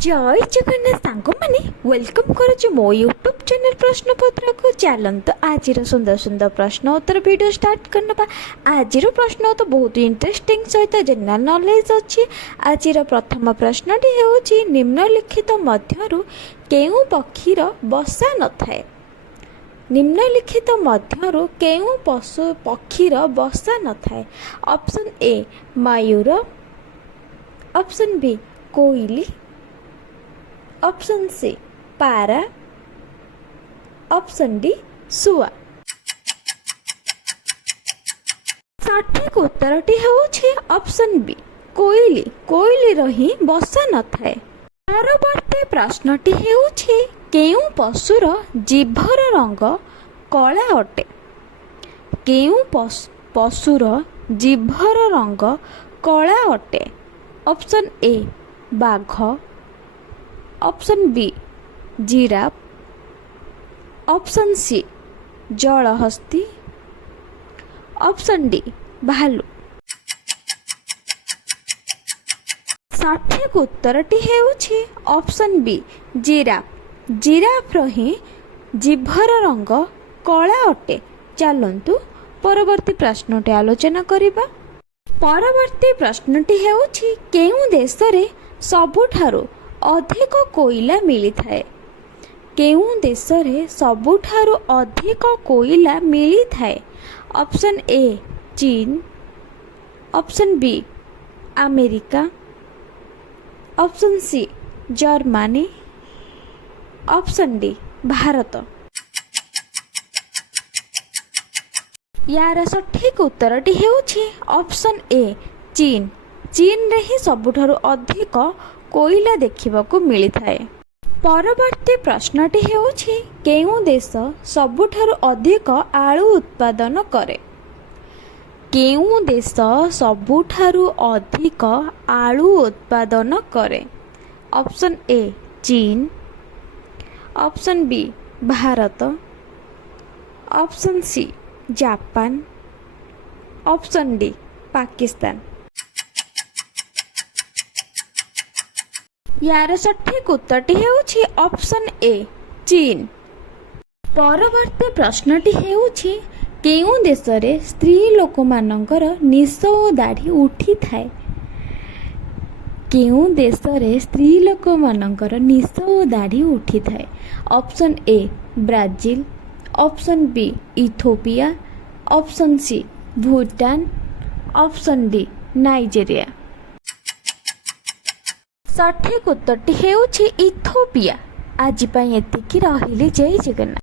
जय जगन्नाथ सांग मैंने वेलकम करुछु मो यूट्यूब चैनल प्रश्नपत्र को। चलत आज सुंदर सुंदर प्रश्न उत्तर वीडियो स्टार्ट करना। आज प्रश्न तो बहुत इंटरेस्टिंग सहित जनरल नॉलेज अच्छी। आज प्रथम प्रश्नटी होछि निम्नलिखित मध्यरु केउ पक्षीर बसा न थाए। निम्नलिखित मध्यरु केउ पशु पक्षीर बसा न थाए। ऑप्शन ए मयूर, ऑप्शन बी कोइली, ऑप्शन सी पारा, ऑप्शन डी सुआ। सठिक उत्तरटी होछि ऑप्शन बी कोइली। कोइली रही बसा न थाए। परवर्ती प्रश्नटी होछि केउ पशुर जीभर रंग कला अटे। केउ पशुर जीभर रंग कला अटे। ऑप्शन ए बाघ, option B giraffe, option C जलहस्ती, ऑप्शन डी भालू। सठिक उत्तरटी हेउछि ऑप्शन बी जिराफ। जिराफ रही जीभर रंग कला अटे। चलंतु परवर्ती प्रश्नटी आलोचना करिबा। परवर्ती प्रश्नटी हेउछि केउ देशरे सबुठारु अधिक कोइला मिली थाए। केउ देशरे सबुठारु अधिक कोइला मिली थाए। Option A China, option B America, option C Germany, option D Bharat. यार सठिक उत्तरटी हेउछि ऑप्शन ए चीन। चीन रे ही सबुठारु अधिक कोइला देखिबाकू मिली थाए। परवर्ती प्रश्नटी हेउछि केउ देश सबुठारु अधिक आलू उत्पादन करे। केउ देश सबुठारु अधिक आलू उत्पादन करे। Option A China, option B Bharat, option C Japan, option D Pakistan. यार सठिक उत्तरटी हेउछि ऑप्शन ए चीन। परवर्ती प्रश्नटी हेउछि केउ देशरे स्त्री लोक मानकर निश ओ दाढ़ी उठी थाए। केउ देशरे स्त्री लोक मानकर निश ओ दाढ़ी उठी थाए। Option A Brazil, option B Ethiopia, option C Bhutan, option D Nigeria. सठिक उत्तरटी हेउछि इथियोपिया। आज एतिकी रहिली। जय जगन्नाथ।